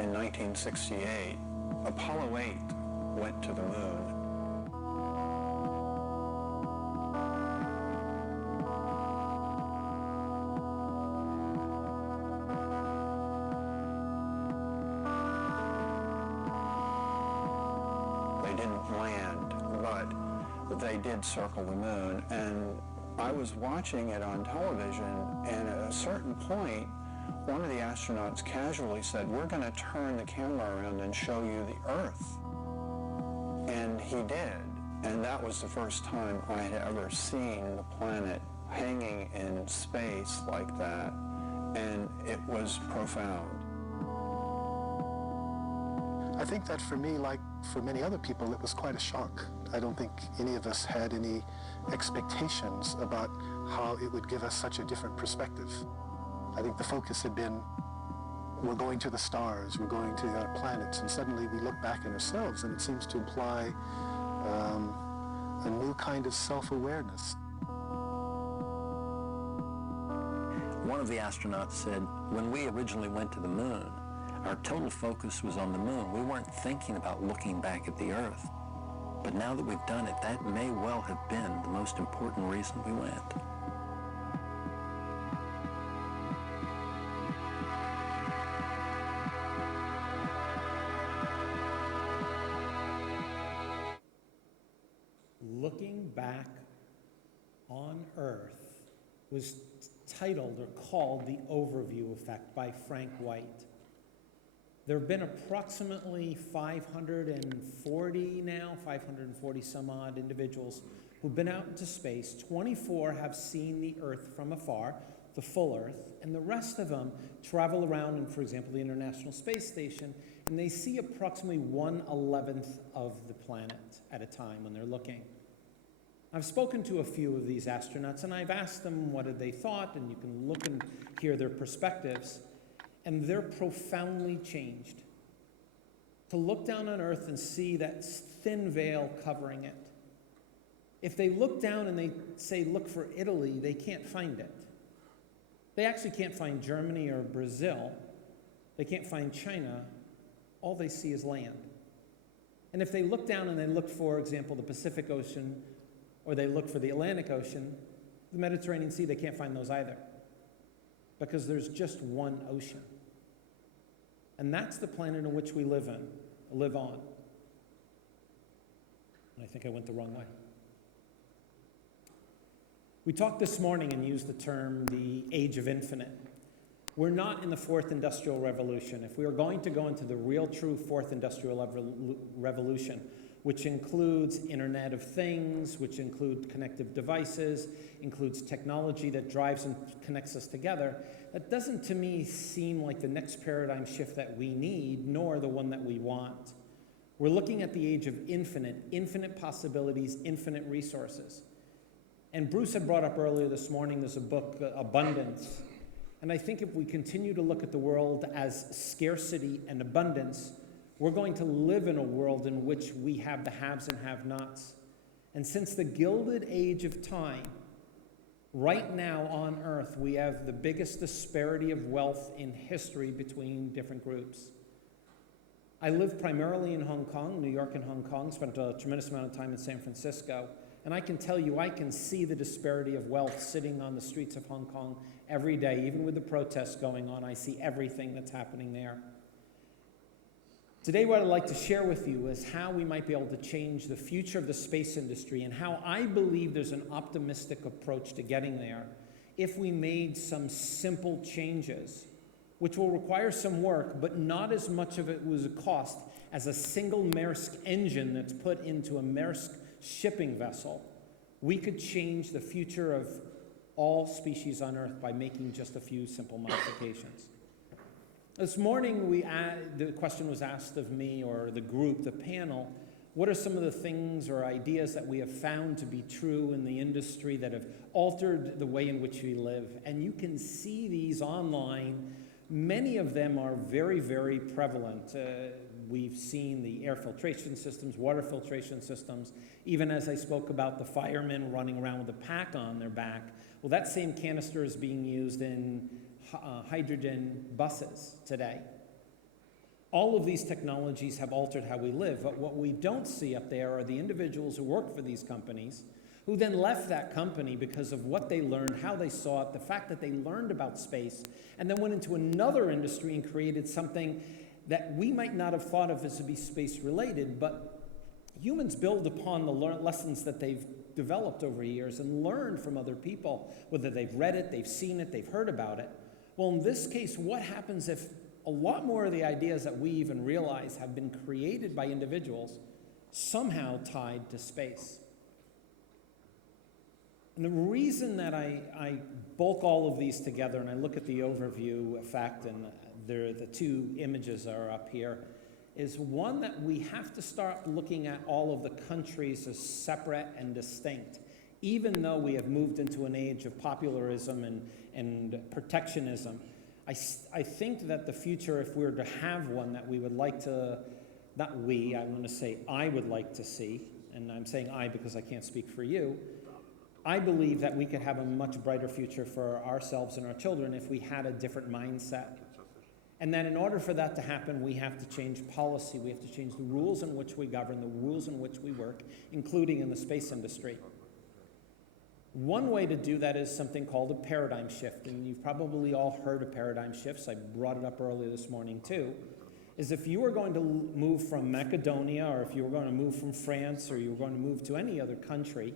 in 1968, Apollo 8 went to the moon. They didn't land, but they did circle the moon. And I was watching it on television, and at a certain point, one of the astronauts casually said, "We're going to turn the camera around and show you the Earth." And he did. And that was the first time I had ever seen the planet hanging in space like that. And it was profound. I think that for me, like for many other people, it was quite a shock. I don't think any of us had any expectations about how it would give us such a different perspective. I think the focus had been, we're going to the stars, we're going to other planets, and suddenly we look back at ourselves, and it seems to imply a new kind of self-awareness. One of the astronauts said, when we originally went to the moon, our total focus was on the moon. We weren't thinking about looking back at the Earth. But now that we've done it, that may well have been the most important reason we went. Looking Back on Earth was titled or called The Overview Effect by Frank White. There have been approximately 540 some odd individuals who've been out into space. 24 have seen the Earth from afar, the full Earth, and the rest of them travel around in, for example, the International Space Station, and they see approximately 1/11 of the planet at a time when they're looking. I've spoken to a few of these astronauts, and I've asked them what they thought, and you can look and hear their perspectives. And they're profoundly changed. To look down on Earth and see that thin veil covering it. If they look down and they say, look for Italy, they can't find it. They actually can't find Germany or Brazil. They can't find China. All they see is land. And if they look down and they look, for example, the Pacific Ocean, or they look for the Atlantic Ocean, the Mediterranean Sea, they can't find those either. Because there's just one ocean. And that's the planet in which we live on. And I think I went the wrong way. We talked this morning and used the term the age of infinite. We're not in the fourth industrial revolution. If we are going to go into the real true fourth industrial revolution, which includes Internet of Things, which include connective devices, includes technology that drives and connects us together, that doesn't to me seem like the next paradigm shift that we need, nor the one that we want. We're looking at the age of infinite possibilities, infinite resources. And Bruce had brought up earlier this morning, there's a book, Abundance. And I think if we continue to look at the world as scarcity and abundance, we're going to live in a world in which we have the haves and have-nots. And since the Gilded Age of time, right now on Earth, we have the biggest disparity of wealth in history between different groups. I live primarily in Hong Kong, New York and Hong Kong, spent a tremendous amount of time in San Francisco, and I can tell you, I can see the disparity of wealth sitting on the streets of Hong Kong every day. Even with the protests going on, I see everything that's happening there. Today, what I'd like to share with you is how we might be able to change the future of the space industry and how I believe there's an optimistic approach to getting there if we made some simple changes, which will require some work, but not as much of it was a cost as a single Maersk engine that's put into a Maersk shipping vessel. We could change the future of all species on Earth by making just a few simple modifications. This morning, the question was asked of me or the group, the panel, what are some of the things or ideas that we have found to be true in the industry that have altered the way in which we live? And you can see these online. Many of them are very, very prevalent. We've seen the air filtration systems, water filtration systems, even as I spoke about the firemen running around with a pack on their back. Well, that same canister is being used in hydrogen buses today. All of these technologies have altered how we live, but what we don't see up there are the individuals who work for these companies who then left that company because of what they learned, how they saw it, the fact that they learned about space, and then went into another industry and created something that we might not have thought of as to be space-related, but humans build upon the lessons that they've developed over years and learned from other people, whether they've read it, they've seen it, they've heard about it. Well, in this case, what happens if a lot more of the ideas that we even realize have been created by individuals somehow tied to space? And the reason that I bulk all of these together and I look at the overview effect, and the two images are up here, is one, that we have to start looking at all of the countries as separate and distinct, even though we have moved into an age of popularism and protectionism. I think that the future, if we were to have one, that we would like to, not we, I want to say I would like to see, and I'm saying I because I can't speak for you, I believe that we could have a much brighter future for ourselves and our children if we had a different mindset. And that in order for that to happen, we have to change policy, we have to change the rules in which we govern, the rules in which we work, including in the space industry. One way to do that is something called a paradigm shift, and you've probably all heard of paradigm shifts. I brought it up earlier this morning too, is if you were going to move from Macedonia, or if you were going to move from France, or you were going to move to any other country,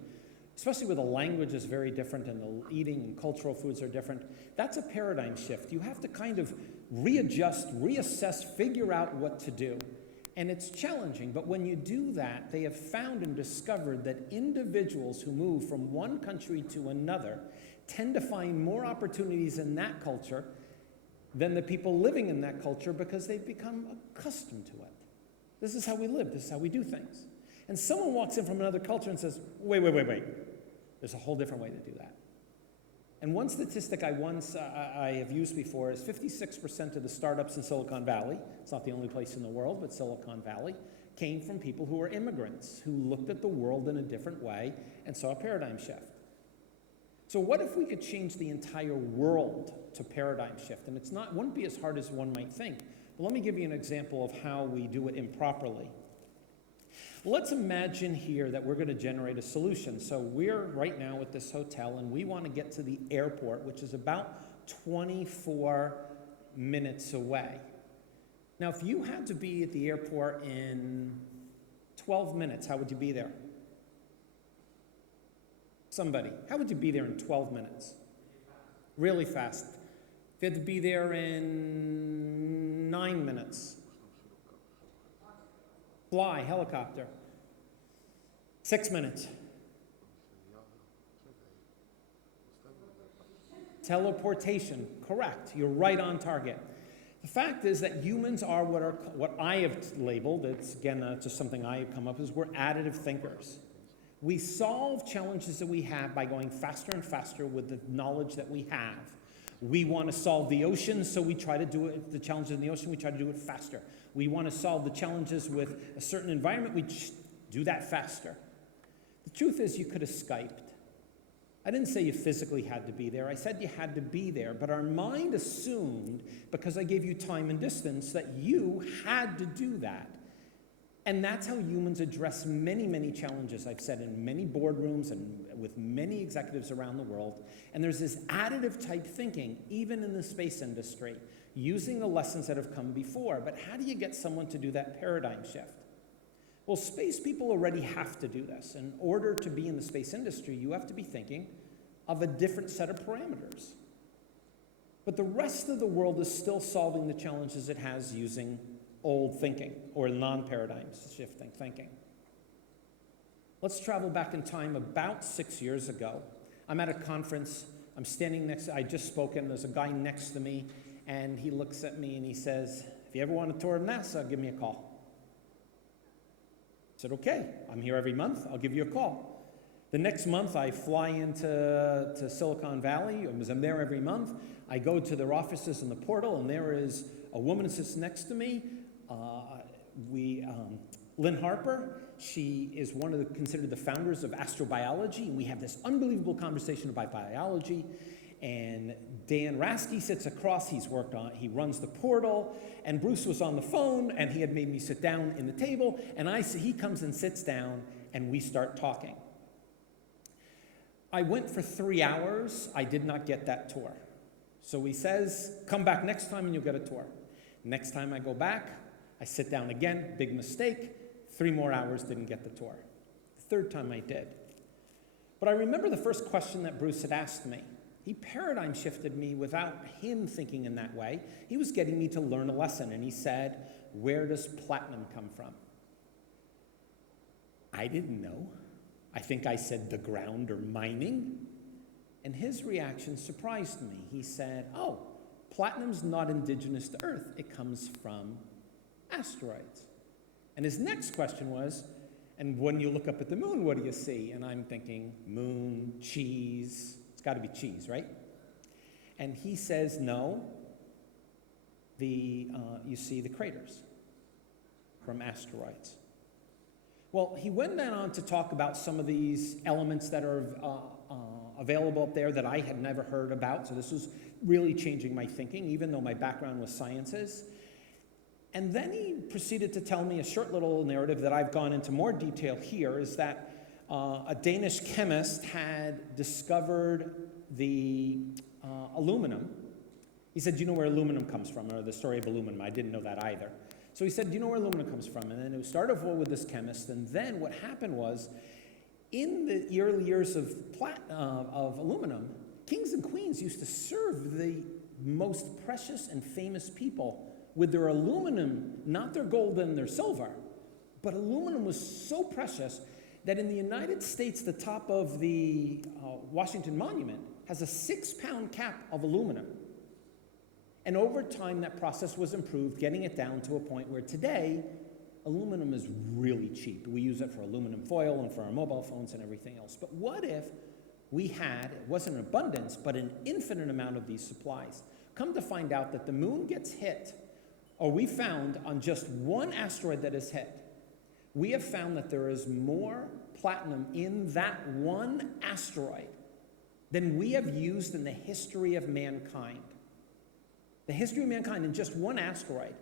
especially where the language is very different and the eating and cultural foods are different, that's a paradigm shift. You have to kind of readjust, reassess, figure out what to do. And it's challenging, but when you do that, they have found and discovered that individuals who move from one country to another tend to find more opportunities in that culture than the people living in that culture because they've become accustomed to it. This is how we live, this is how we do things. And someone walks in from another culture and says, wait, there's a whole different way to do that. And one statistic I have used before is 56% of the startups in Silicon Valley, it's not the only place in the world, but Silicon Valley, came from people who were immigrants, who looked at the world in a different way and saw a paradigm shift. So what if we could change the entire world to paradigm shift? And wouldn't be as hard as one might think. But let me give you an example of how we do it improperly. Let's imagine here that we're going to generate a solution. So we're right now at this hotel, and we want to get to the airport, which is about 24 minutes away. Now, if you had to be at the airport in 12 minutes, how would you be there? Somebody, how would you be there in 12 minutes? Really fast. If you had to be there in 9 minutes. Fly, helicopter. 6 minutes. Teleportation, correct. You're right on target. The fact is that humans are what I have labeled, it's again just something I have come up with, is we're additive thinkers. We solve challenges that we have by going faster and faster with the knowledge that we have. We want to solve the ocean, so we try to do it, the challenges in the ocean, we try to do it faster. We want to solve the challenges with a certain environment, we do that faster. The truth is you could have Skyped. I didn't say you physically had to be there, I said you had to be there, but our mind assumed, because I gave you time and distance, that you had to do that. And that's how humans address many, many challenges, I've said in many boardrooms and with many executives around the world. And there's this additive type thinking, even in the space industry, using the lessons that have come before. But how do you get someone to do that paradigm shift? Well, space people already have to do this. In order to be in the space industry, you have to be thinking of a different set of parameters. But the rest of the world is still solving the challenges it has using old thinking, or non-paradigm shifting thinking. Let's travel back in time about 6 years ago. I'm at a conference, I'm standing I just spoke, and there's a guy next to me, and he looks at me and he says, if you ever want a tour of NASA, give me a call. I said, okay, I'm here every month, I'll give you a call. The next month, I fly into Silicon Valley, I'm there every month. I go to their offices in the portal, and there is a woman who sits next to me, Lynn Harper. She is considered the founders of astrobiology, and we have this unbelievable conversation about biology. And Dan Rasky sits across, he runs the portal, and Bruce was on the phone, and he had made me sit down in the table, and he comes and sits down, and we start talking. I went for 3 hours. I did not get that tour. So he says, come back next time and you'll get a tour. Next time I go back, I sit down again, big mistake, 3 more hours, didn't get the tour. The third time I did. But I remember the first question that Bruce had asked me. He paradigm shifted me without him thinking in that way. He was getting me to learn a lesson, and he said, where does platinum come from? I didn't know. I think I said the ground or mining. And his reaction surprised me. He said, oh, platinum's not indigenous to Earth. It comes from asteroids. And his next question was, and when you look up at the moon, what do you see? And I'm thinking, moon, cheese. It's got to be cheese, right? And he says, no. You see the craters from asteroids. Well, he went on to talk about some of these elements that are available up there that I had never heard about. So this was really changing my thinking, even though my background was sciences. And then he proceeded to tell me a short little narrative that I've gone into more detail here, is that a Danish chemist had discovered the aluminum. He said, do you know where aluminum comes from, or the story of aluminum? I didn't know that either. So he said, do you know where aluminum comes from? And then it started off with this chemist, and then what happened was, in the early years of aluminum, kings and queens used to serve the most precious and famous people with their aluminum, not their gold and their silver, but aluminum was so precious that in the United States, the top of the Washington Monument has a 6-pound cap of aluminum. And over time, that process was improved, getting it down to a point where today, aluminum is really cheap. We use it for aluminum foil and for our mobile phones and everything else. But what if we had, it wasn't an abundance, but an infinite amount of these supplies? Come to find out that the moon gets hit, or we found on just one asteroid that is hit, we have found that there is more platinum in that one asteroid than we have used in the history of mankind. The history of mankind in just one asteroid.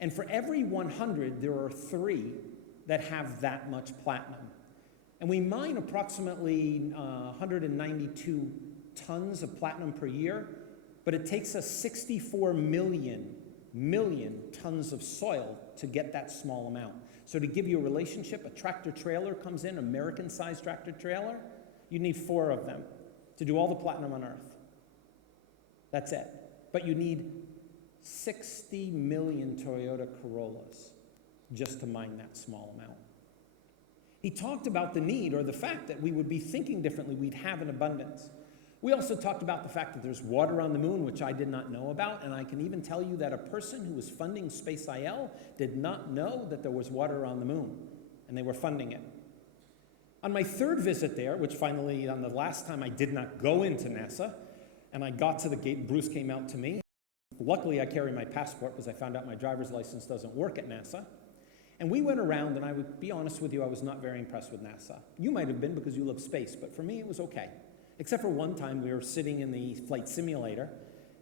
And for every 100, there are 3 that have that much platinum. And we mine approximately 192 tons of platinum per year, but it takes us 64 million tons of soil to get that small amount. So to give you a relationship, a tractor trailer comes in, American-sized tractor trailer, you need 4 of them to do all the platinum on Earth. That's it. But you need 60 million Toyota Corollas just to mine that small amount. He talked about the need, or the fact that we would be thinking differently, we'd have an abundance. We also talked about the fact that there's water on the moon, which I did not know about, and I can even tell you that a person who was funding Space IL did not know that there was water on the moon, and they were funding it. On my 3rd visit there, which finally, on the last time I did not go into NASA, and I got to the gate, Bruce came out to me. Luckily, I carry my passport because I found out my driver's license doesn't work at NASA. And we went around, and I would be honest with you, I was not very impressed with NASA. You might have been because you love space, but for me, it was okay. Except for one time, we were sitting in the flight simulator,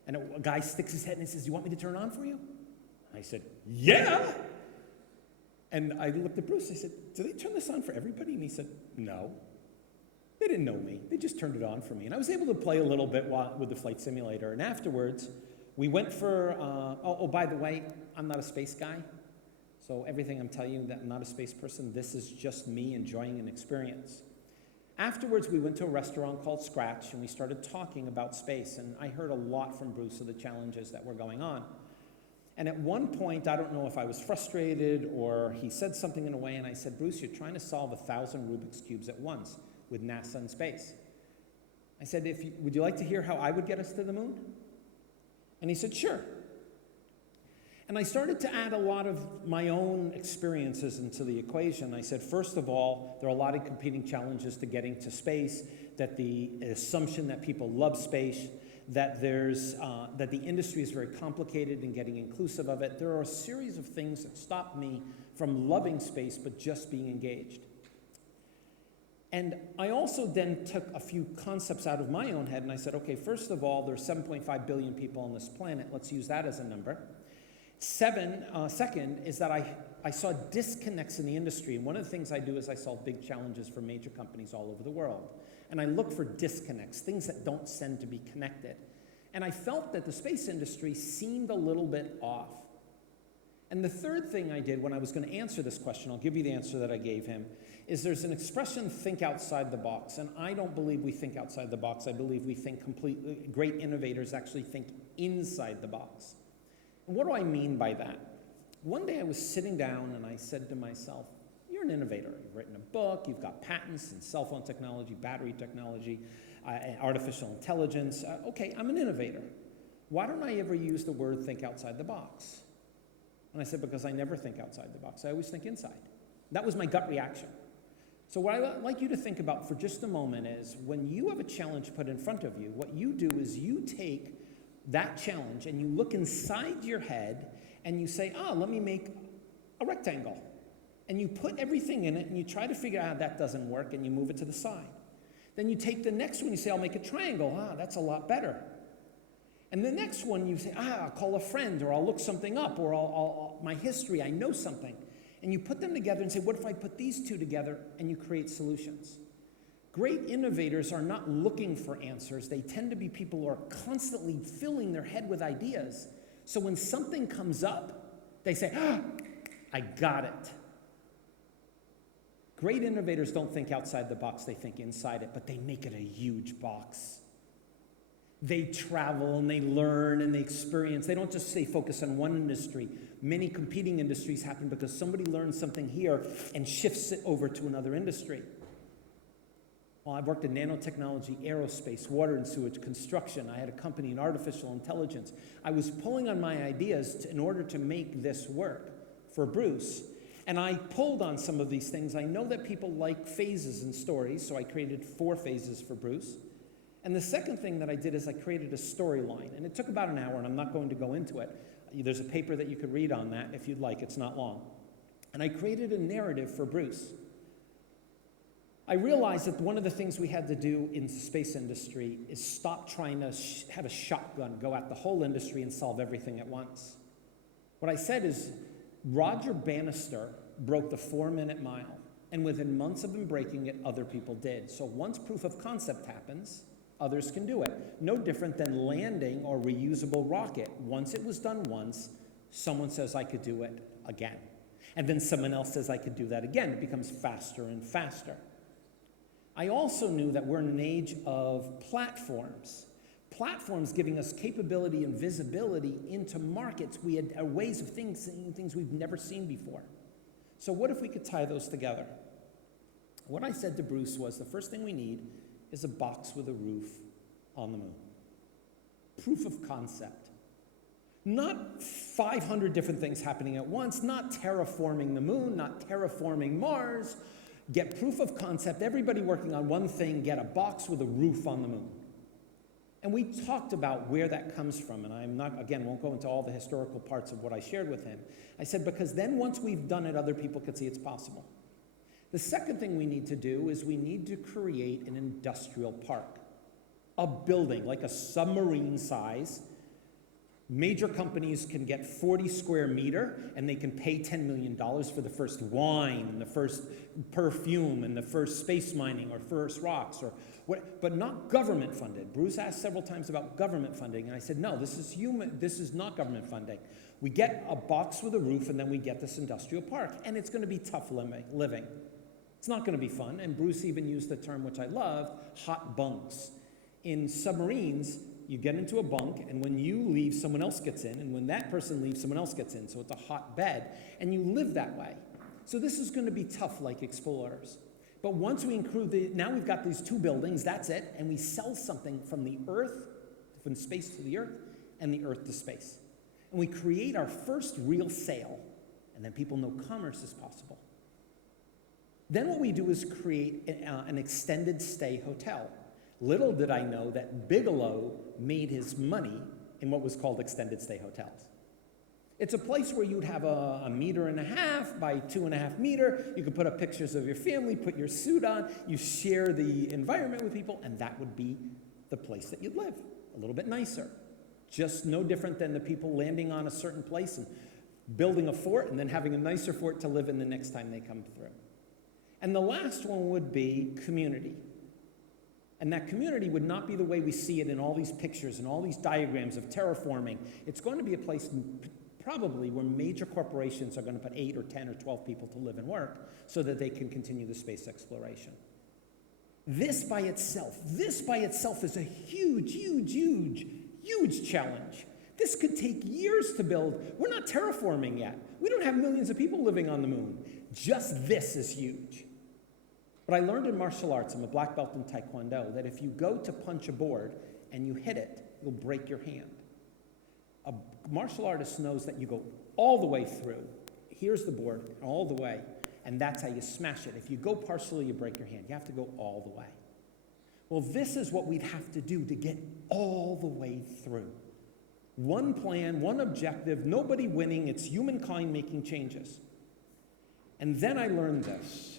and a guy sticks his head and he says, you want me to turn it on for you? I said, yeah! And I looked at Bruce, I said, do they turn this on for everybody? And he said, no. They didn't know me. They just turned it on for me. And I was able to play a little bit with the flight simulator. And afterwards, we went for, by the way, I'm not a space guy. So everything I'm telling you that I'm not a space person, this is just me enjoying an experience. Afterwards, we went to a restaurant called Scratch, and we started talking about space. And I heard a lot from Bruce of the challenges that were going on. And at one point, I don't know if I was frustrated or he said something in a way, and I said, Bruce, you're trying to solve 1,000 Rubik's Cubes at once with NASA and space. I said, would you like to hear how I would get us to the moon? And he said, sure. And I started to add a lot of my own experiences into the equation. I said, first of all, there are a lot of competing challenges to getting to space, that the assumption that people love space, that that the industry is very complicated in getting inclusive of it. There are a series of things that stopped me from loving space, but just being engaged. And I also then took a few concepts out of my own head and I said, okay, first of all, there's 7.5 billion people on this planet. Let's use that as a number. Second is that I saw disconnects in the industry. And one of the things I do is I solve big challenges for major companies all over the world. And I look for disconnects, things that don't tend to be connected. And I felt that the space industry seemed a little bit off. And the third thing I did when I was going to answer this question, I'll give you the answer that I gave him, is there's an expression, think outside the box. And I don't believe we think outside the box. I believe we think completely, great innovators actually think inside the box. And what do I mean by that? One day I was sitting down and I said to myself, you're an innovator. You've written a book, you've got patents in cell phone technology, battery technology, artificial intelligence. Okay, I'm an innovator. Why don't I ever use the word think outside the box? And I said, because I never think outside the box. I always think inside. That was my gut reaction. So what I'd like you to think about for just a moment is when you have a challenge put in front of you, what you do is you take that challenge and you look inside your head and you say, let me make a rectangle. And you put everything in it and you try to figure out that doesn't work and you move it to the side. Then you take the next one, you say, I'll make a triangle. That's a lot better. And the next one you say, I'll call a friend or I'll look something up or I'll my history, I know something. And you put them together and say, what if I put these two together, and you create solutions. Great innovators are not looking for answers. They tend to be people who are constantly filling their head with ideas. So when something comes up, they say, I got it. Great innovators don't think outside the box, they think inside it, but they make it a huge box. They travel and they learn and they experience. They don't just stay focused on one industry. Many competing industries happen because somebody learns something here and shifts it over to another industry. Well, I've worked in nanotechnology, aerospace, water and sewage, construction. I had a company in artificial intelligence. I was pulling on my ideas in order to make this work for Bruce. And I pulled on some of these things. I know that people like phases and stories, so I created 4 phases for Bruce. And the second thing that I did is I created a storyline. And it took about an hour, and I'm not going to go into it. There's a paper that you could read on that if you'd like. It's not long. And I created a narrative for Bruce. I realized that one of the things we had to do in the space industry is stop trying to have a shotgun, go at the whole industry and solve everything at once. What I said is, Roger Bannister broke the 4-minute mile, and within months of him breaking it, other people did. So once proof of concept happens, others can do it. No different than landing or reusable rocket. Once it was done once, someone says I could do it again. And then someone else says I could do that again. It becomes faster and faster. I also knew that we're in an age of platforms. Platforms giving us capability and visibility into markets. We had ways of seeing things we've never seen before. So what if we could tie those together? What I said to Bruce was the first thing we need is a box with a roof on the moon. Proof of concept. Not 500 different things happening at once, not terraforming the moon, not terraforming Mars. Get proof of concept, everybody working on one thing, get a box with a roof on the moon. And we talked about where that comes from, and I'm not, again, won't go into all the historical parts of what I shared with him. I said, because then once we've done it, other people could see it's possible. The second thing we need to do is we need to create an industrial park. A building, like a submarine size. Major companies can get 40 square meter, and they can pay $10 million for the first wine, and the first perfume, and the first space mining, or first rocks, or what, but not government funded. Bruce asked several times about government funding, and I said, no, this is not government funding. We get a box with a roof, and then we get this industrial park, and it's going to be tough living. It's not going to be fun, and Bruce even used the term, which I loved, hot bunks. In submarines, you get into a bunk, and when you leave, someone else gets in, and when that person leaves, someone else gets in, so it's a hot bed, and you live that way. So this is going to be tough like Explorers. But once we include now we've got these 2 buildings, that's it, and we sell something from the Earth, from space to the Earth, and the Earth to space. And we create our first real sale, and then people know commerce is possible. Then what we do is create an extended stay hotel. Little did I know that Bigelow made his money in what was called extended stay hotels. It's a place where you'd have a 1.5 meters by 2.5 meters. You could put up pictures of your family, put your suit on, you share the environment with people, and that would be the place that you'd live. A little bit nicer. Just no different than the people landing on a certain place and building a fort and then having a nicer fort to live in the next time they come through. And the last one would be community. And that community would not be the way we see it in all these pictures and all these diagrams of terraforming. It's going to be a place probably where major corporations are going to put 8 or 10 or 12 people to live and work so that they can continue the space exploration. This by itself is a huge, huge, huge, huge challenge. This could take years to build. We're not terraforming yet. We don't have millions of people living on the moon. Just this is huge. But I learned in martial arts, I'm a black belt in Taekwondo, that if you go to punch a board and you hit it, you'll break your hand. A martial artist knows that you go all the way through. Here's the board, all the way, and that's how you smash it. If you go partially, you break your hand. You have to go all the way. Well, this is what we'd have to do to get all the way through. One plan, one objective, nobody winning, it's humankind making changes. And then I learned this.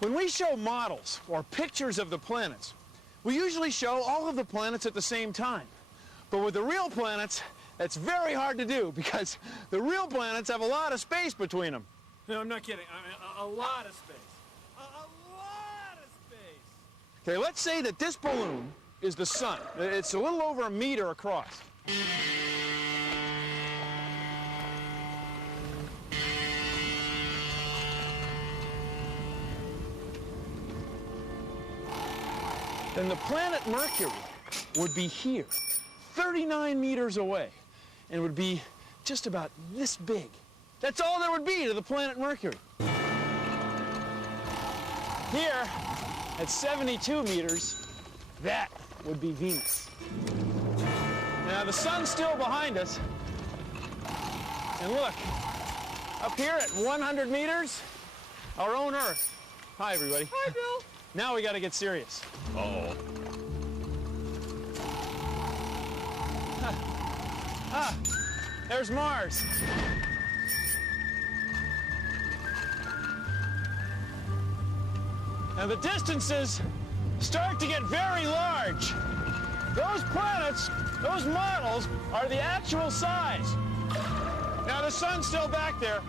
When we show models or pictures of the planets, we usually show all of the planets at the same time. But with the real planets, that's very hard to do because the real planets have a lot of space between them. No, I'm not kidding. I mean, a lot of space. A lot of space. Okay, let's say that this balloon is the sun. It's a little over 1 meter across. Then the planet Mercury would be here, 39 meters away, and would be just about this big. That's all there would be to the planet Mercury. Here, at 72 meters, that would be Venus. Now, the sun's still behind us, and look, up here at 100 meters, our own Earth. Hi, everybody. Hi, Bill. Now we got to get serious. Uh-oh. There's Mars. Now the distances start to get very large. Those planets, those models, are the actual size. Now the sun's still back there.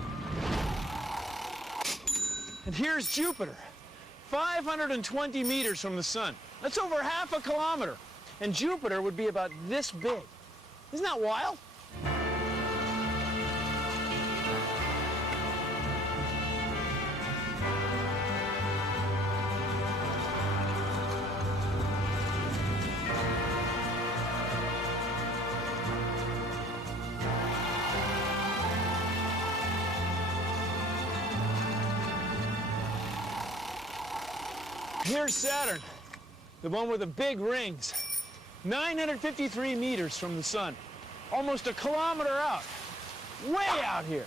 And here's Jupiter, 520 meters from the sun. That's over half a kilometer. And Jupiter would be about this big. Isn't that wild? Here's Saturn, the one with the big rings. 953 meters from the sun, almost a kilometer out, way out here.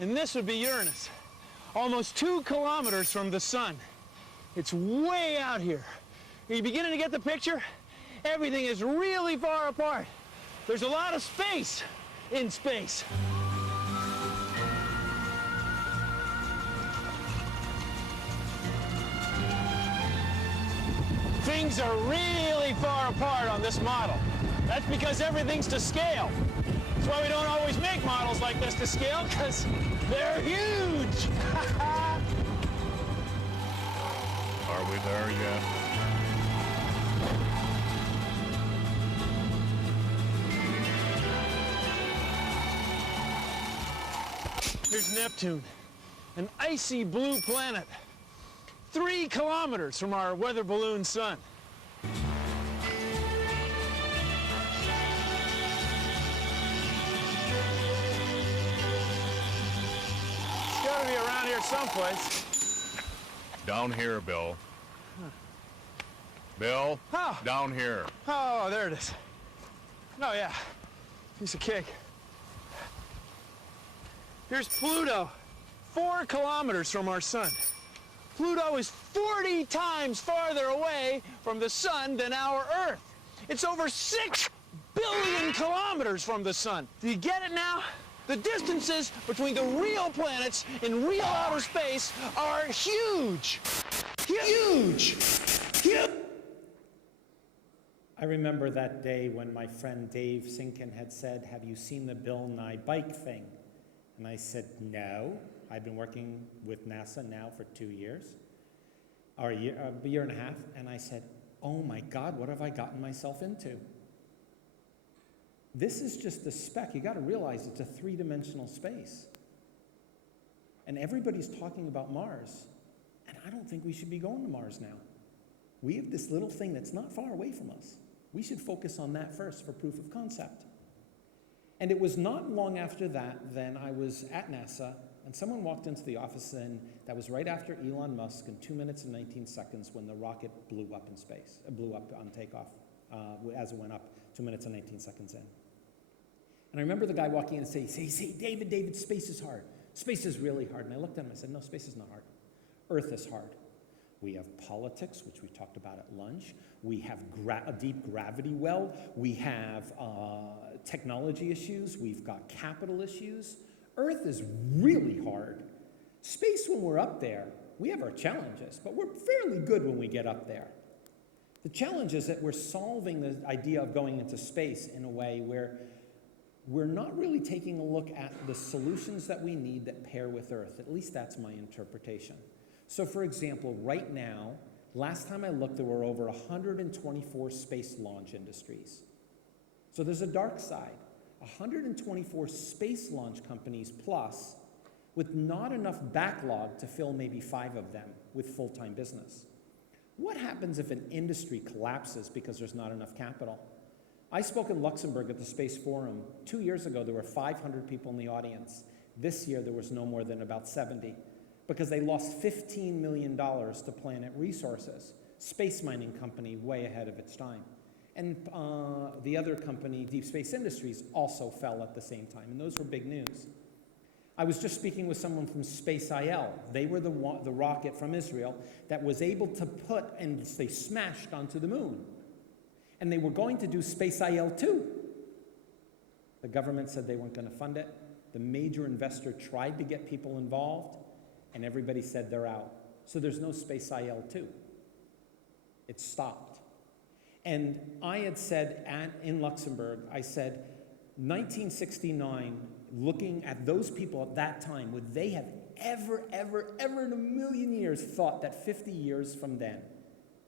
And this would be Uranus, almost 2 kilometers from the sun. It's way out here. Are you beginning to get the picture? Everything is really far apart. There's a lot of space in space. Things are really far apart on this model. That's because everything's to scale. That's why we don't always make models like this to scale, because they're huge. Are we there yet? Here's Neptune, an icy blue planet, 3 kilometers from our weather balloon sun. here someplace. Down here, Bill. Bill, Oh. down here. Oh, there it is. Oh, yeah. Piece of cake. Here's Pluto, 4 kilometers from our sun. Pluto is 40 times farther away from the sun than our Earth. It's over 6 billion kilometers from the sun. Do you get it now? The distances between the real planets in real outer space are huge. Huge. Huge. I remember that day when my friend Dave Sinkin had said, "Have you seen the Bill Nye bike thing?" And I said, "No. I've been working with NASA now for 2 years, or a year and a half." And I said, "Oh my God, what have I gotten myself into?" This is just a speck. You got to realize it's a 3-dimensional space. And everybody's talking about Mars. And I don't think we should be going to Mars now. We have this little thing that's not far away from us. We should focus on that first for proof of concept. And it was not long after that, then I was at NASA, and someone walked into the office, and that was right after Elon Musk in 2 minutes and 19 seconds when the rocket blew up in space, blew up on takeoff as it went up, 2 minutes and 19 seconds in. And I remember the guy walking in and say, David, space is hard. Space is really hard. And I looked at him and I said, no, space is not hard. Earth is hard. We have politics, which we talked about at lunch. We have a deep gravity well. We have technology issues. We've got capital issues. Earth is really hard. Space, when we're up there, we have our challenges, but we're fairly good when we get up there. The challenge is that we're solving the idea of going into space in a way where we're not really taking a look at the solutions that we need that pair with Earth. At least that's my interpretation. So for example, right now, last time I looked, there were over 124 space launch industries. So there's a dark side. 124 space launch companies plus, with not enough backlog to fill maybe 5 of them with full-time business. What happens if an industry collapses because there's not enough capital? I spoke in Luxembourg at the Space Forum. 2 years ago, there were 500 people in the audience. This year, there was no more than about 70 because they lost $15 million to Planet Resources, space mining company way ahead of its time. And the other company, Deep Space Industries, also fell at the same time, and those were big news. I was just speaking with someone from Space IL. They were the rocket from Israel that was able to put, and they smashed onto the moon. And they were going to do Space IL-2. The government said they weren't going to fund it. The major investor tried to get people involved, and everybody said they're out. So there's no Space IL-2. It stopped. And I had said in Luxembourg, I said, 1969, looking at those people at that time, would they have ever in a million years thought that 50 years from then,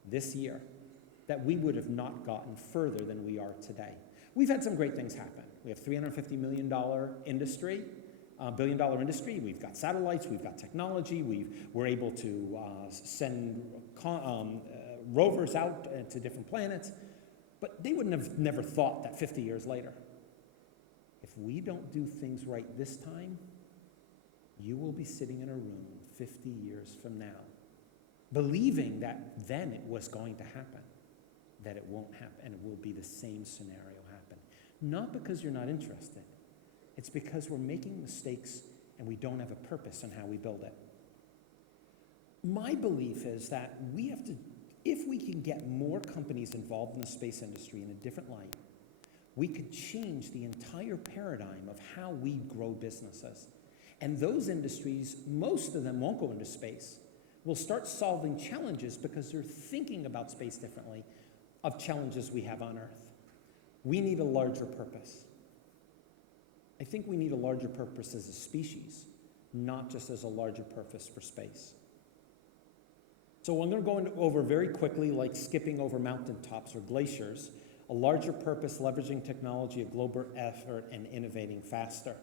this year, that we would have not gotten further than we are today? We've had some great things happen. We have $350 million industry, billion-dollar industry. We've got satellites. We've got technology. We're able to send rovers out to different planets. But they wouldn't have never thought that 50 years later, if we don't do things right this time, you will be sitting in a room 50 years from now, believing that then it was going to happen, that it won't happen, and it will be the same scenario happen. Not because you're not interested. It's because we're making mistakes and we don't have a purpose in how we build it. My belief is that we have to, if we can get more companies involved in the space industry in a different light, we could change the entire paradigm of how we grow businesses. And those industries, most of them won't go into space, will start solving challenges because they're thinking about space differently of challenges we have on Earth. We need a larger purpose. I think we need a larger purpose as a species, not just as a larger purpose for space. So I'm going to go over very quickly, like skipping over mountaintops or glaciers, a larger purpose, leveraging technology, a global effort, and innovating faster.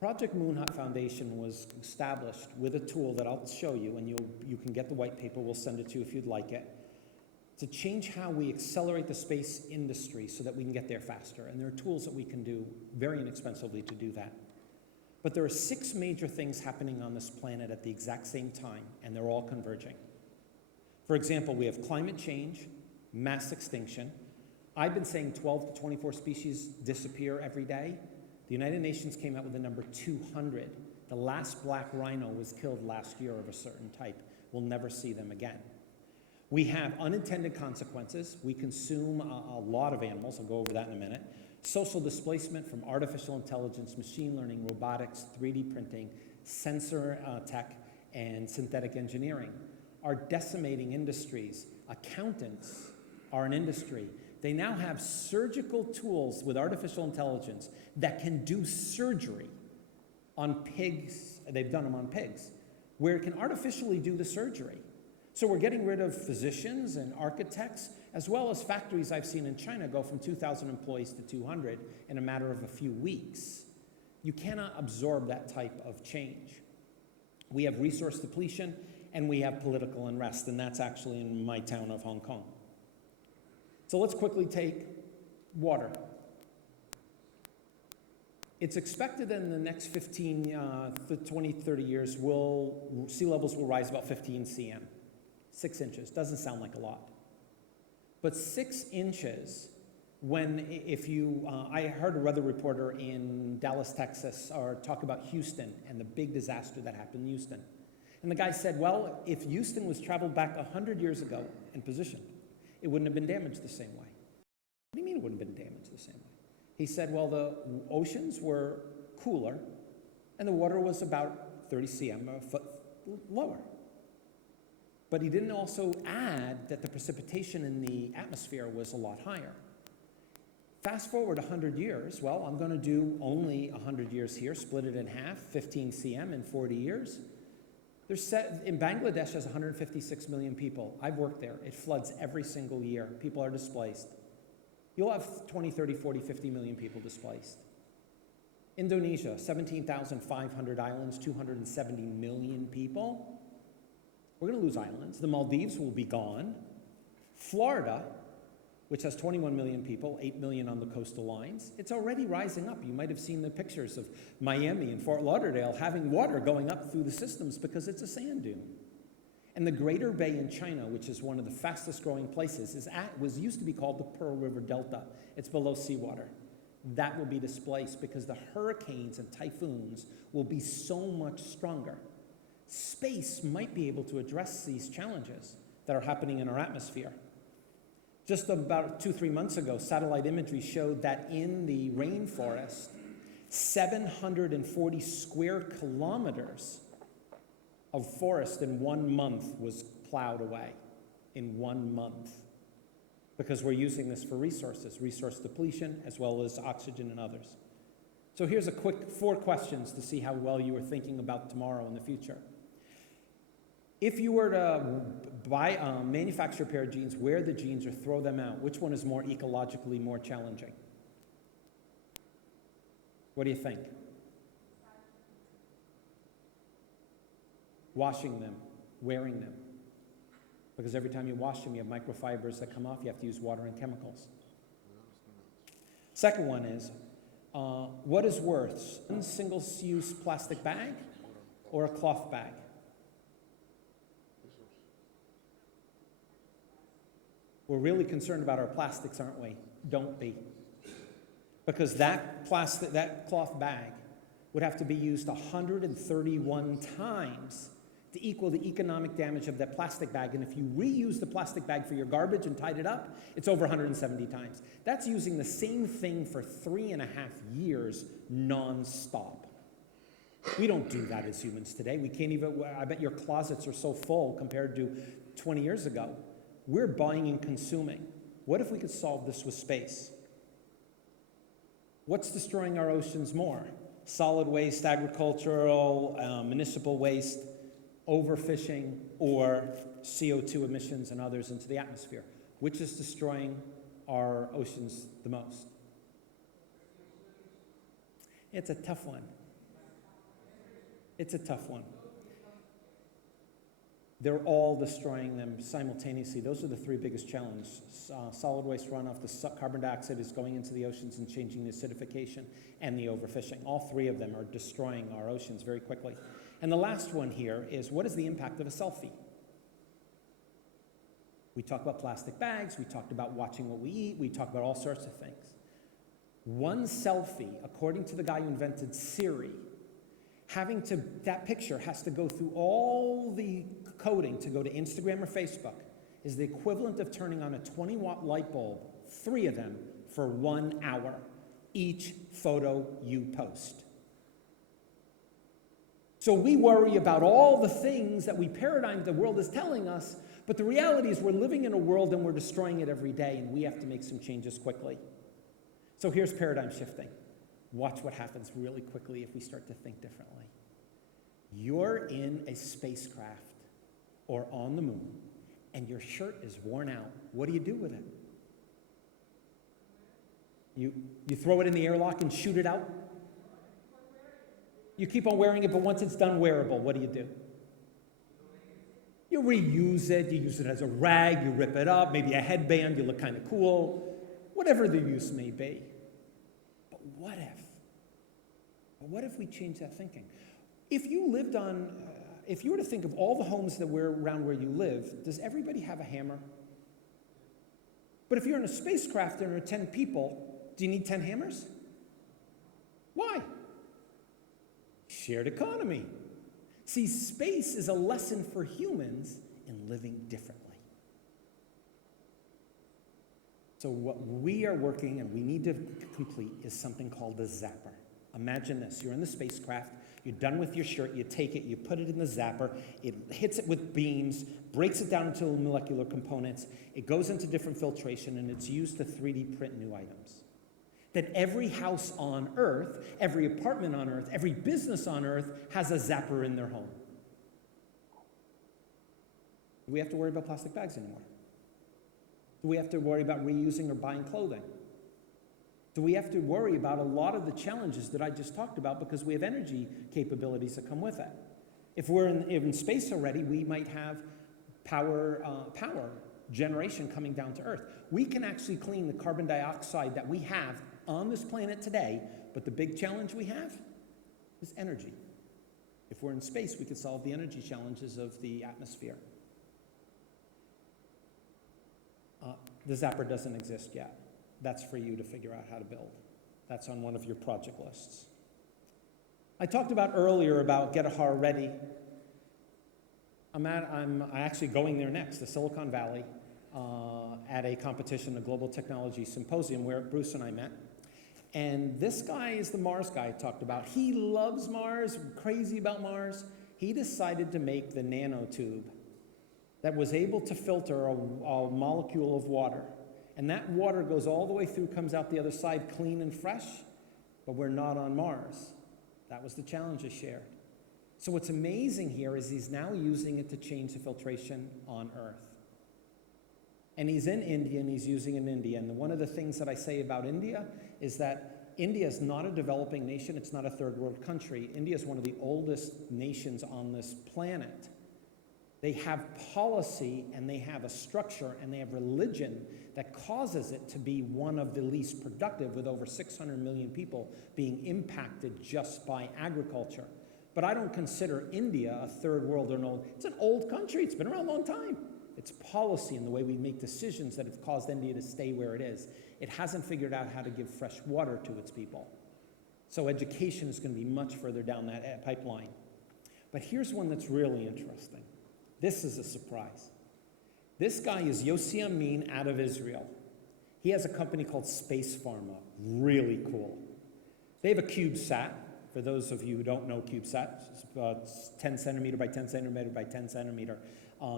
Project Moonhot Foundation was established with a tool that I'll show you, and you can get the white paper, we'll send it to you if you'd like it, to change how we accelerate the space industry so that we can get there faster. And there are tools that we can do very inexpensively to do that. But there are 6 major things happening on this planet at the exact same time, and they're all converging. For example, we have climate change, mass extinction. I've been saying 12 to 24 species disappear every day. The United Nations came out with the number 200. The last black rhino was killed last year of a certain type. We'll never see them again. We have unintended consequences. We consume a lot of animals. I'll go over that in a minute. Social displacement from artificial intelligence, machine learning, robotics, 3D printing, sensor tech, and synthetic engineering are decimating industries. Accountants are an industry. They now have surgical tools with artificial intelligence that can do surgery on pigs. They've done them on pigs, where it can artificially do the surgery. So we're getting rid of physicians and architects, as well as factories I've seen in China go from 2,000 employees to 200 in a matter of a few weeks. You cannot absorb that type of change. We have resource depletion, and we have political unrest, and that's actually in my town of Hong Kong. So let's quickly take water. It's expected that in the next 20, 30 years, sea levels will rise about 15 cm. 6 inches, doesn't sound like a lot. But 6 inches, I heard a weather reporter in Dallas, Texas, talk about Houston and the big disaster that happened in Houston. And the guy said, well, if Houston was traveled back 100 years ago and positioned, it wouldn't have been damaged the same way. What do you mean it wouldn't have been damaged the same way? He said, well, the oceans were cooler and the water was about 30 cm, a foot lower. But he didn't also add that the precipitation in the atmosphere was a lot higher. Fast forward 100 years, well, I'm going to do only 100 years here, split it in half, 15 cm in 40 years. In Bangladesh has 156 million people. I've worked there. It floods every single year. People are displaced. You'll have 20, 30, 40, 50 million people displaced. Indonesia, 17,500 islands, 270 million people. We're going to lose islands. The Maldives will be gone. Florida, which has 21 million people, 8 million on the coastal lines, it's already rising up. You might have seen the pictures of Miami and Fort Lauderdale having water going up through the systems because it's a sand dune. And the Greater Bay in China, which is one of the fastest growing places, used to be called the Pearl River Delta. It's below seawater. That will be displaced because the hurricanes and typhoons will be so much stronger. Space might be able to address these challenges that are happening in our atmosphere. Just about 2-3 months ago, satellite imagery showed that in the rainforest, 740 square kilometers of forest in 1 month was plowed away in 1 month because we're using this for resources, resource depletion, as well as oxygen and others. So here's a quick 4 questions to see how well you are thinking about tomorrow and the future. If you were to manufacture a pair of jeans, wear the jeans or throw them out, which one is more ecologically more challenging? What do you think? Washing them, wearing them. Because every time you wash them, you have microfibers that come off. You have to use water and chemicals. Second one is, what is worse, a single-use plastic bag or a cloth bag? We're really concerned about our plastics, aren't we? Don't be. Because that cloth bag would have to be used 131 times to equal the economic damage of that plastic bag. And if you reuse the plastic bag for your garbage and tied it up, it's over 170 times. That's using the same thing for 3.5 years non-stop. We don't do that as humans today. We can't even, I bet your closets are so full compared to 20 years ago. We're buying and consuming. What if we could solve this with space? What's destroying our oceans more? Solid waste, agricultural, municipal waste, overfishing, or CO2 emissions and others into the atmosphere? Which is destroying our oceans the most? It's a tough one. It's a tough one. they're all destroying them simultaneously. Those are the three biggest challenges. Solid waste runoff, the carbon dioxide is going into the oceans and changing the acidification, and the overfishing. All three of them are destroying our oceans very quickly. And the last one here is, what is the impact of a selfie? We talk about plastic bags, we talked about watching what we eat, we talk about all sorts of things. One selfie, according to the guy who invented Siri, that picture has to go through all the coding to go to Instagram or Facebook, is the equivalent of turning on a 20-watt light bulb, 3 of them, for 1 hour, each photo you post. So we worry about all the things that the world is telling us, but the reality is we're living in a world and we're destroying it every day, and we have to make some changes quickly. So here's paradigm shifting. Watch what happens really quickly if we start to think differently. You're in a spacecraft or on the moon, and your shirt is worn out. What do you do with it? You throw it in the airlock and shoot it out? You keep on wearing it, but once it's done wearable, what do? You reuse it, you use it as a rag, you rip it up, maybe a headband, you look kind of cool, whatever the use may be. But what if? What if we change that thinking? If you were to think of all the homes that were around where you live, does everybody have a hammer? But if you're in a spacecraft and there are 10 people, do you need 10 hammers? Why? Shared economy. See, space is a lesson for humans in living differently. So what we are working and we need to complete is something called the zapper. Imagine this, you're in the spacecraft, you're done with your shirt, you take it, you put it in the zapper, it hits it with beams, breaks it down into molecular components, it goes into different filtration, and it's used to 3D print new items. That every house on Earth, every apartment on Earth, every business on Earth has a zapper in their home. Do we have to worry about plastic bags anymore? Do we have to worry about reusing or buying clothing? Do we have to worry about a lot of the challenges that I just talked about because we have energy capabilities that come with it? If we're in space already, we might have power generation coming down to Earth. We can actually clean the carbon dioxide that we have on this planet today, but the big challenge we have is energy. If we're in space, we could solve the energy challenges of the atmosphere. The zapper doesn't exist yet. That's for you to figure out how to build. That's on one of your project lists. I talked about earlier about Get a Har Ready. I'm actually going there next, to Silicon Valley, at a competition, a global technology symposium where Bruce and I met. And this guy is the Mars guy I talked about. He loves Mars, crazy about Mars. He decided to make the nanotube that was able to filter a molecule of water. And that water goes all the way through, comes out the other side clean and fresh, but we're not on Mars. That was the challenge I shared. So what's amazing here is he's now using it to change the filtration on Earth. And he's in India, and he's using it in India. And one of the things that I say about India is that India is not a developing nation. It's not a third world country. India is one of the oldest nations on this planet. They have policy, and they have a structure, and they have religion that causes it to be one of the least productive, with over 600 million people being impacted just by agriculture. But I don't consider India a third world or it's an old country. It's been around a long time. It's policy and the way we make decisions that have caused India to stay where it is. It hasn't figured out how to give fresh water to its people. So education is going to be much further down that pipeline. But here's one that's really interesting. This is a surprise. This guy is Yossi Amin out of Israel. He has a company called Space Pharma. Really cool. They have a CubeSat. For those of you who don't know CubeSat, it's about 10 centimeter by 10 centimeter by 10 centimeter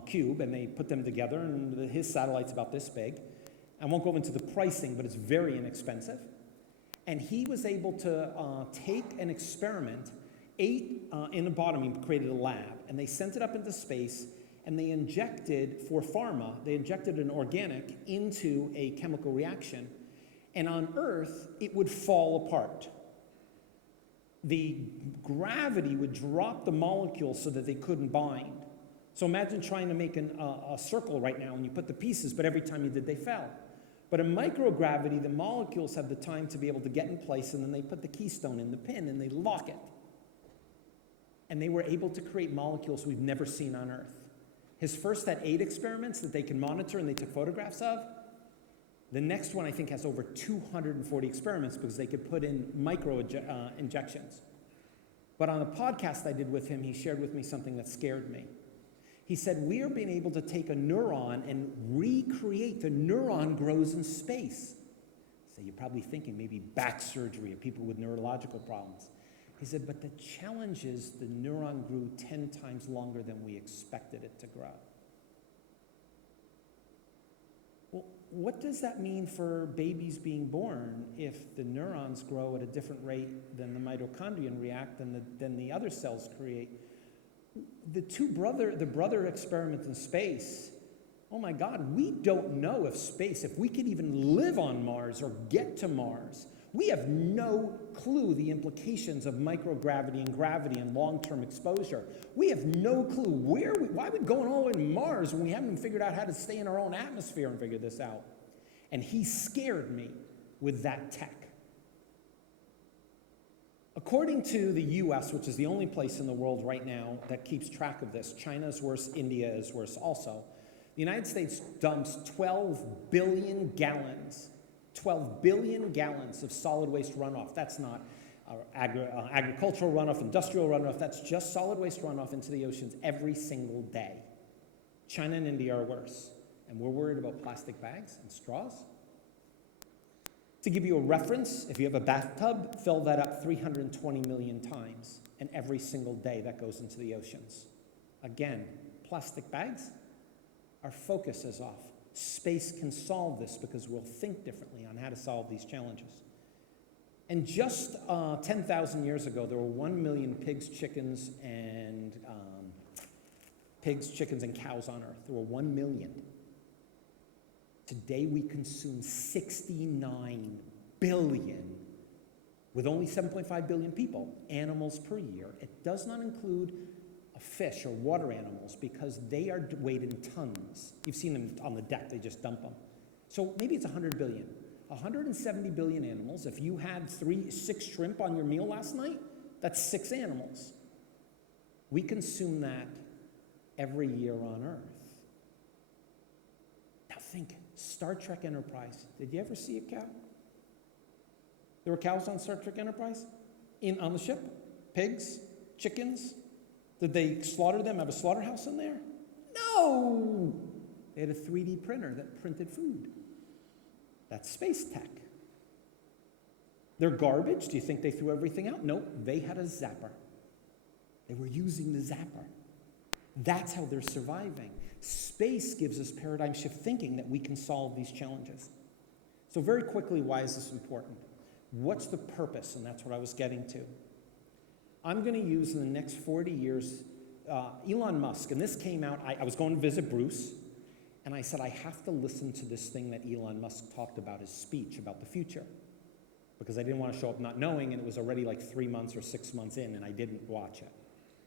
cube, and they put them together, and his satellite's about this big. I won't go into the pricing, but it's very inexpensive. And he was able to take an experiment, in a bottom, he created a lab, and they sent it up into space, and they injected, for pharma, they injected an organic into a chemical reaction, and on Earth, it would fall apart. The gravity would drop the molecules so that they couldn't bind. So imagine trying to make a circle right now, and you put the pieces, but every time you did, they fell. But in microgravity, the molecules have the time to be able to get in place, and then they put the keystone in the pin, and they lock it. And they were able to create molecules we've never seen on Earth. His first had 8 experiments that they can monitor and they took photographs of. The next one, I think, has over 240 experiments because they could put in micro injections. But on a podcast I did with him, he shared with me something that scared me. He said, we are being able to take a neuron and recreate. The neuron grows in space. So you're probably thinking maybe back surgery or people with neurological problems. He said, but the challenge is the neuron grew 10 times longer than we expected it to grow. Well, what does that mean for babies being born if the neurons grow at a different rate than the mitochondria react than the other cells create? The brother experiment in space, oh my God, we don't know if we could even live on Mars or get to Mars. We have no clue the implications of microgravity and gravity and long-term exposure. We have no clue why would going all the way to Mars when we haven't even figured out how to stay in our own atmosphere and figure this out? And he scared me with that tech. According to the US, which is the only place in the world right now that keeps track of this, China's worse, India is worse also. The United States dumps 12 billion gallons of solid waste runoff. That's not agricultural runoff, industrial runoff. That's just solid waste runoff into the oceans every single day. China and India are worse. And we're worried about plastic bags and straws. To give you a reference, if you have a bathtub, fill that up 320 million times. And every single day that goes into the oceans. Again, plastic bags, our focus is off. Space can solve this because we'll think differently on how to solve these challenges. And just 10,000 years ago, there were 1 million pigs, chickens, and cows on Earth. There were 1 million. Today, we consume 69 billion, with only 7.5 billion people, animals per year. It does not include fish or water animals because they are weighed in tons. You've seen them on the deck, they just dump them. So maybe it's 100 billion. 170 billion animals. If you had 6 shrimp on your meal last night, that's 6 animals. We consume that every year on Earth. Now think, Star Trek Enterprise. Did you ever see a cow? There were cows on Star Trek Enterprise? On the ship? Pigs? Chickens? Did they slaughter them, have a slaughterhouse in there? No! They had a 3D printer that printed food. That's space tech. Their garbage, do you think they threw everything out? Nope, they had a zapper. They were using the zapper. That's how they're surviving. Space gives us paradigm shift thinking that we can solve these challenges. So very quickly, why is this important? What's the purpose? And that's what I was getting to. I'm going to use in the next 40 years, Elon Musk, and this came out, I was going to visit Bruce, and I said, I have to listen to this thing that Elon Musk talked about, his speech about the future, because I didn't want to show up not knowing, and it was already like 3 months or 6 months in, and I didn't watch it.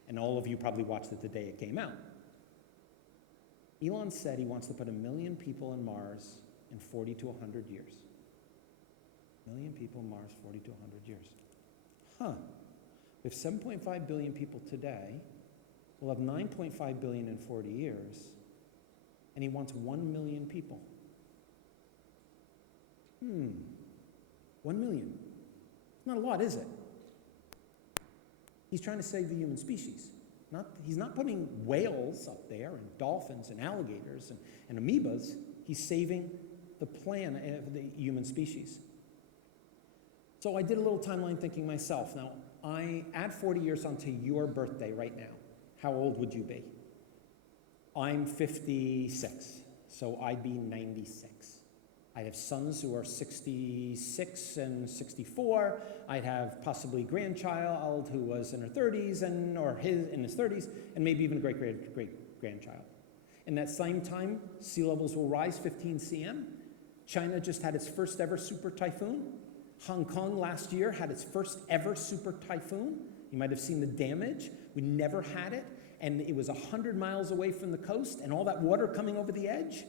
And all of you probably watched it the day it came out. Elon said he wants to put 1 million people on Mars in 40 to 100 years. 1 million people on Mars, 40 to 100 years. Huh. We have 7.5 billion people today. We'll have 9.5 billion in 40 years. And he wants 1 million people. 1 million. It's not a lot, is it? He's trying to save the human species. He's not putting whales up there and dolphins and alligators and amoebas. He's saving the planet, the human species. So I did a little timeline thinking myself. Now, I add 40 years onto your birthday right now. How old would you be? I'm 56, so I'd be 96. I have sons who are 66 and 64. I'd have possibly a grandchild who was in her 30s or in his 30s, and maybe even a great-grandchild. In that same time, sea levels will rise 15 cm. China just had its first ever super typhoon. Hong Kong last year had its first ever super typhoon. You might have seen the damage. We never had it. and it was 100 miles away from the coast and all that water coming over the edge,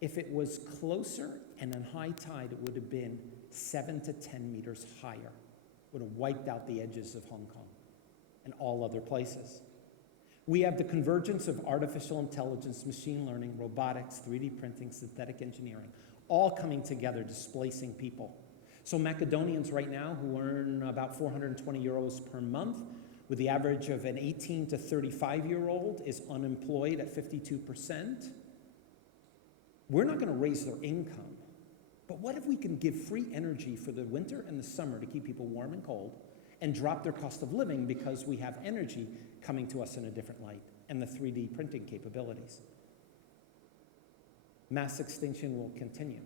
if it was closer and on high tide, it would have been 7 to 10 meters higher. Would have wiped out the edges of Hong Kong and all other places. We have the convergence of artificial intelligence, machine learning, robotics, 3D printing, synthetic engineering, all coming together, displacing people. So Macedonians right now who earn about 420 euros per month, with the average of an 18 to 35-year-old is unemployed at 52%. We're not going to raise their income. But what if we can give free energy for the winter and the summer to keep people warm and cold and drop their cost of living because we have energy coming to us in a different light and the 3D printing capabilities? Mass extinction will continue,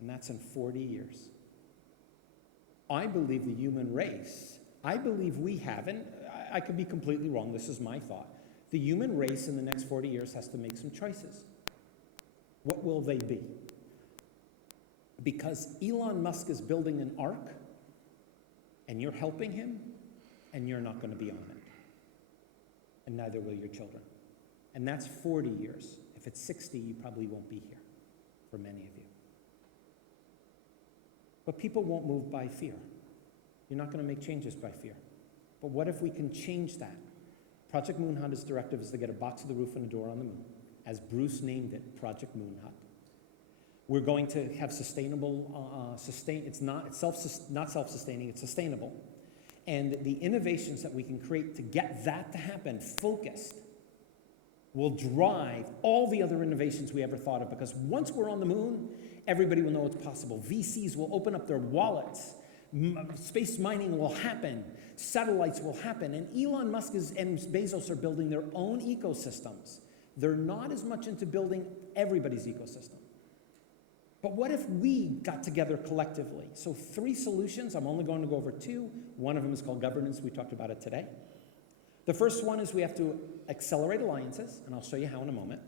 and that's in 40 years. I believe the human race, I believe we have, and I could be completely wrong, this is my thought, the human race in the next 40 years has to make some choices. What will they be? Because Elon Musk is building an ark, and you're helping him, and you're not going to be on it. And neither will your children. And that's 40 years. If it's 60, you probably won't be here, for many of you. But people won't move by fear. You're not going to make changes by fear. But what if we can change that? Project Moon Hut's directive is to get a box of the roof and a door on the moon, as Bruce named it, Project Moon Hut. We're going to have sustainable, it's not self-sustaining, it's sustainable. And the innovations that we can create to get that to happen, focused, will drive all the other innovations we ever thought of, because once we're on the moon, everybody will know it's possible. VCs will open up their wallets. Space mining will happen. Satellites will happen. And Elon Musk and Bezos are building their own ecosystems. They're not as much into building everybody's ecosystem. But what if we got together collectively? So 3 solutions, I'm only going to go over 2. One of them is called governance, we talked about it today. The first one is we have to accelerate alliances, and I'll show you how in a moment.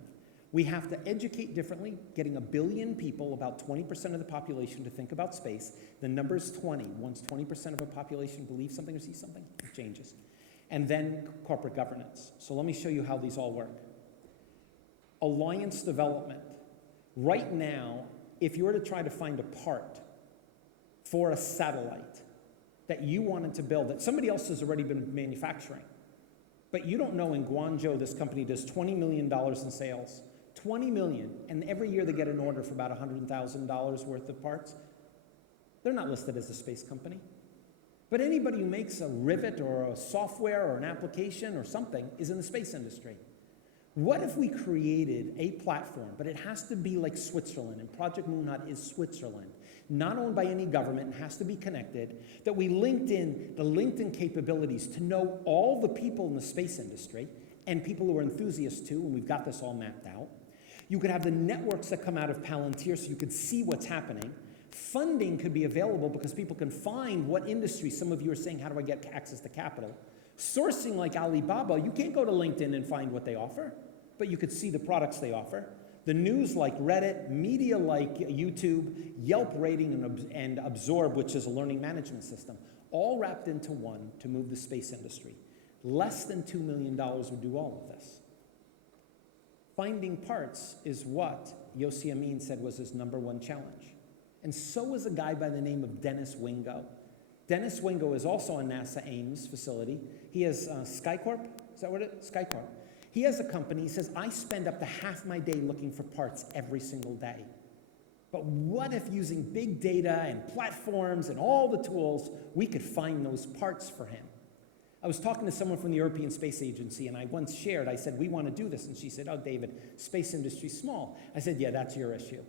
We have to educate differently, getting 1 billion people, about 20% of the population, to think about space. The number is 20. Once 20% of a population believes something or sees something, it changes. And then corporate governance. So let me show you how these all work. Alliance development. Right now, if you were to try to find a part for a satellite that you wanted to build, that somebody else has already been manufacturing, but you don't know in Guangzhou this company does $20 million in sales. 20 million, and every year they get an order for about $100,000 worth of parts. They're not listed as a space company. But anybody who makes a rivet or a software or an application or something is in the space industry. What if we created a platform, but it has to be like Switzerland, and Project Moon Hut is Switzerland, not owned by any government, and has to be connected, that we linked in the LinkedIn capabilities to know all the people in the space industry, and people who are enthusiasts too, and we've got this all mapped out. You could have the networks that come out of Palantir so you could see what's happening. Funding could be available because people can find what industry. Some of you are saying, how do I get access to capital? Sourcing like Alibaba, you can't go to LinkedIn and find what they offer, but you could see the products they offer. The news like Reddit, media like YouTube, Yelp rating and Absorb, which is a learning management system, all wrapped into one to move the space industry. Less than $2 million would do all of this. Finding parts is what Yossi Amin said was his #1 challenge. And so is a guy by the name of Dennis Wingo. Dennis Wingo is also on NASA Ames facility. He has SkyCorp, is that what it is? SkyCorp. He has a company, he says, I spend up to half my day looking for parts every single day. But what if using big data and platforms and all the tools, we could find those parts for him? I was talking to someone from the European Space Agency, and I once shared, I said, we want to do this. And she said, oh, David, space industry's small. I said, yeah, that's your issue.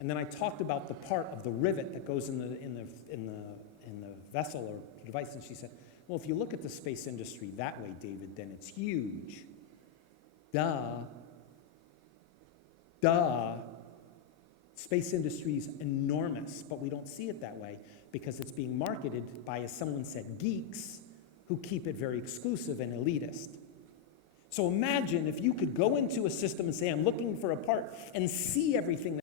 And then I talked about the part of the rivet that goes in the vessel or device, and she said, well, if you look at the space industry that way, David, then it's huge. Duh. Space industry is enormous, but we don't see it that way because it's being marketed by, as someone said, geeks who keep it very exclusive and elitist. So imagine if you could go into a system and say, I'm looking for a part, and see everything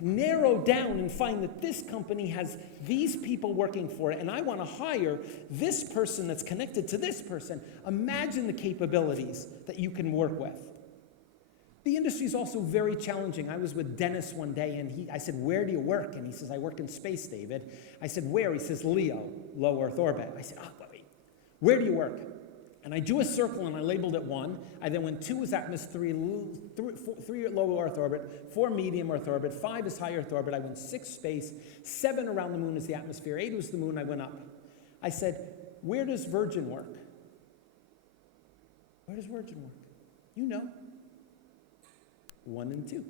narrow down and find that this company has these people working for it, and I want to hire this person that's connected to this person. Imagine the capabilities that you can work with. The industry is also very challenging. I was with Dennis one day, and I said, "Where do you work?" And he says, "I work in space, David." I said, "Where?" He says, "LEO, low Earth orbit." I said, "Oh, wait. Where do you work?" And I drew a circle and I labeled it 1. I then went 2 is atmosphere, 3 low Earth orbit, 4 medium Earth orbit, 5 is high Earth orbit. I went 6 space, 7 around the moon is the atmosphere, 8 was the moon. I went up. I said, "Where does Virgin work?" Where does Virgin work? You know. 1 and 2,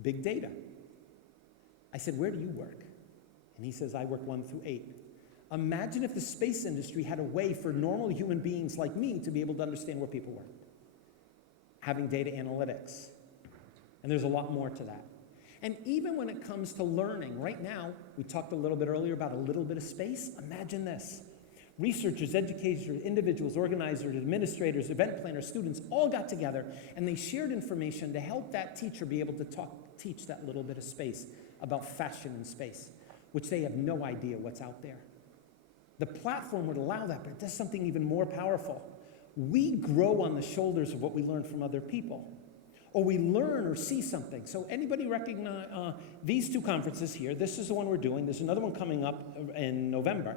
big data. I said, "Where do you work?" And he says, "I work 1 through 8. Imagine if the space industry had a way for normal human beings like me to be able to understand where people work. Having data analytics. And there's a lot more to that. And even when it comes to learning, right now, we talked a little bit earlier about a little bit of space. Imagine this. Researchers, educators, individuals, organizers, administrators, event planners, students all got together and they shared information to help that teacher be able to teach that little bit of space about fashion in space, which they have no idea what's out there. The platform would allow that, but it does something even more powerful. We grow on the shoulders of what we learn from other people. Or we learn or see something. So anybody recognize these 2 conferences here? This is the one we're doing. There's another one coming up in November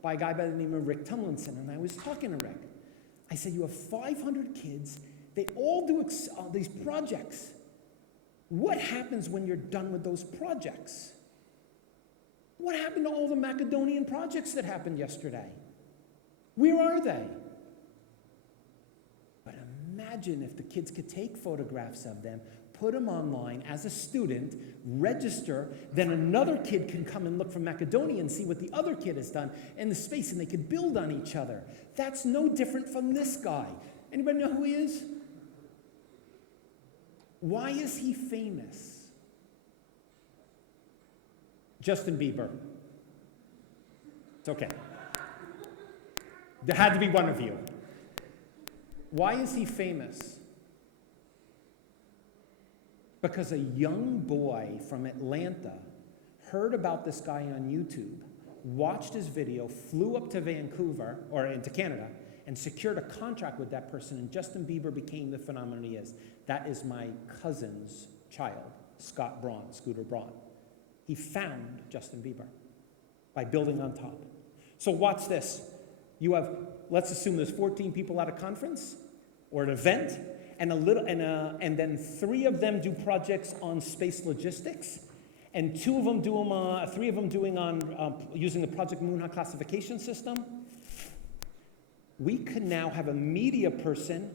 by a guy by the name of Rick Tumlinson. And I was talking to Rick. I said, "You have 500 kids. They all do these projects. What happens when you're done with those projects? What happened to all the Macedonian projects that happened yesterday? Where are they?" But imagine if the kids could take photographs of them, put them online as a student, register, then another kid can come and look from Macedonia and see what the other kid has done in the space, and they could build on each other. That's no different from this guy. Anybody know who he is? Why is he famous? Justin Bieber. It's okay. There had to be one of you. Why is he famous? Because a young boy from Atlanta heard about this guy on YouTube, watched his video, flew up to Vancouver, or into Canada, and secured a contract with that person, and Justin Bieber became the phenomenon he is. That is my cousin's child, Scooter Braun. He found Justin Bieber by building on top. So watch this. You have, let's assume there's 14 people at a conference or an event, and then 3 of them do projects on space logistics, and 3 of them doing on using the Project Moonhot classification system. We could now have a media person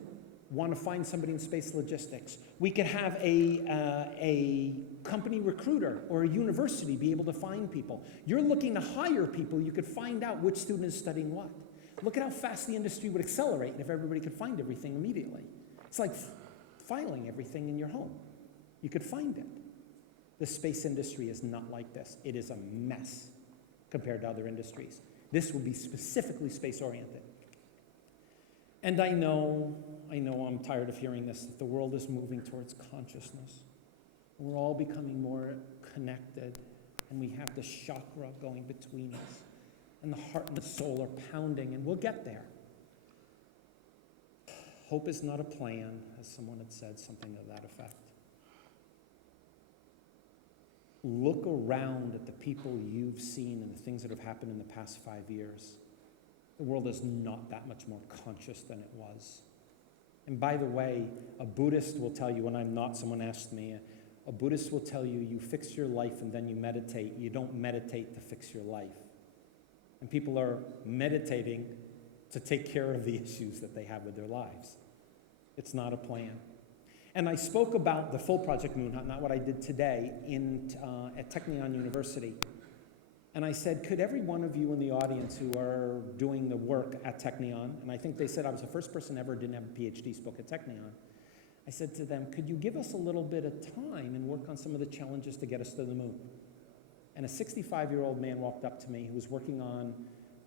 want to find somebody in space logistics. We could have a company recruiter or a university be able to find people. You're looking to hire people, you could find out which student is studying what. Look at how fast the industry would accelerate if everybody could find everything immediately. It's like filing everything in your home. You could find it. The space industry is not like this. It is a mess compared to other industries. This will be specifically space-oriented. And I know I'm tired of hearing this, that the world is moving towards consciousness. We're all becoming more connected, and we have the chakra going between us, and the heart and the soul are pounding, and we'll get there. Hope is not a plan, as someone had said, something to that effect. Look around at the people you've seen and the things that have happened in the past 5 years. The world is not that much more conscious than it was. And by the way, a Buddhist will tell you, when I'm not, someone asked me, a Buddhist will tell you, you fix your life and then you meditate. You don't meditate to fix your life. And people are meditating to take care of the issues that they have with their lives. It's not a plan. And I spoke about the full Project Moonhot, not what I did today, at Technion University. And I said, could every one of you in the audience who are doing the work at Technion, and I think they said I was the first person ever who didn't have a PhD spoke at Technion, I said to them, could you give us a little bit of time and work on some of the challenges to get us to the moon? And a 65-year-old man walked up to me who was working on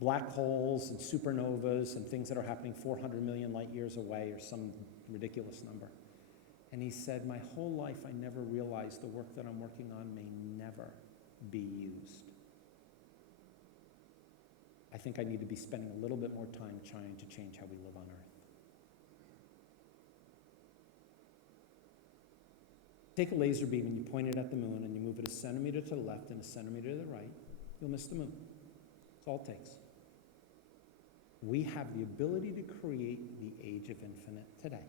black holes and supernovas and things that are happening 400 million light years away or some ridiculous number. And he said, my whole life I never realized the work that I'm working on may never be used. I think I need to be spending a little bit more time trying to change how we live on Earth. Take a laser beam and you point it at the moon and you move it a centimeter to the left and a centimeter to the right, you'll miss the moon. That's all it takes. We have the ability to create the age of infinite today.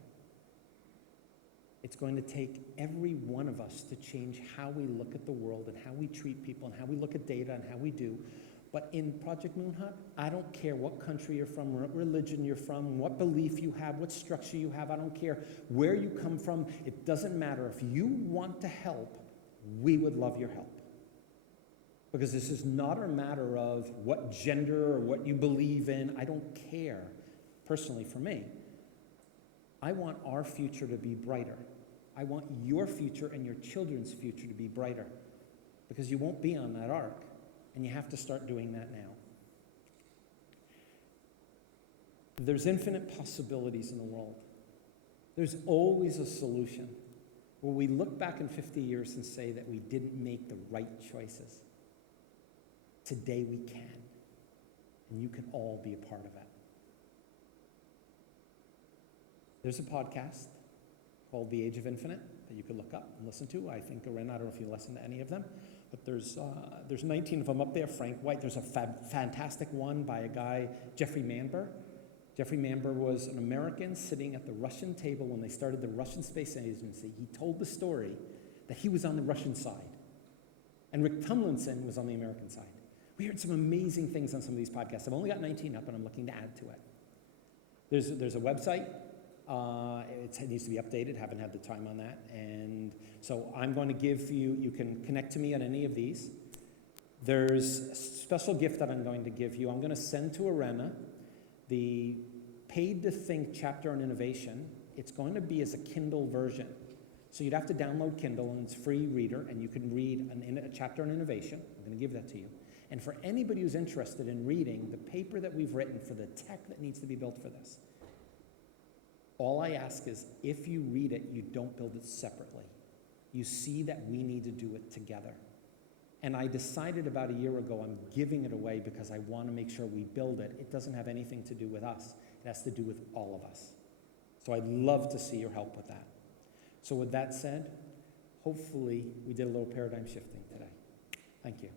It's going to take every one of us to change how we look at the world and how we treat people and how we look at data and how we do. But in Project Moon Hut, I don't care what country you're from, what religion you're from, what belief you have, what structure you have. I don't care where you come from. It doesn't matter. If you want to help, we would love your help. Because this is not a matter of what gender or what you believe in. I don't care, personally for me. I want our future to be brighter. I want your future and your children's future to be brighter. Because you won't be on that ark. And you have to start doing that now. There's infinite possibilities in the world. There's always a solution. Will we look back in 50 years and say that we didn't make the right choices? Today we can. And you can all be a part of it. There's a podcast called The Age of Infinite that you could look up and listen to. I think, Aren, I don't know if you listen to any of them. But there's 19 of them up there. Frank White. There's a fantastic one by a guy, Jeffrey Manber. Jeffrey Manber was an American sitting at the Russian table when they started the Russian Space Agency. He told the story that he was on the Russian side. And Rick Tumlinson was on the American side. We heard some amazing things on some of these podcasts. I've only got 19 up, and I'm looking to add to it. There's a website. It needs to be updated. Haven't had the time on that. And so I'm going to give you, you can connect to me on any of these. There's a special gift that I'm going to give you. I'm going to send to Arena the Paid to Think chapter on innovation. It's going to be as a Kindle version. So you'd have to download Kindle, and it's free reader, and you can read a chapter on innovation. I'm going to give that to you. And for anybody who's interested in reading the paper that we've written for the tech that needs to be built for this, all I ask is, if you read it, you don't build it separately. You see that we need to do it together. And I decided about a year ago I'm giving it away because I want to make sure we build it. It doesn't have anything to do with us. It has to do with all of us. So I'd love to see your help with that. So with that said, hopefully we did a little paradigm shifting today. Thank you.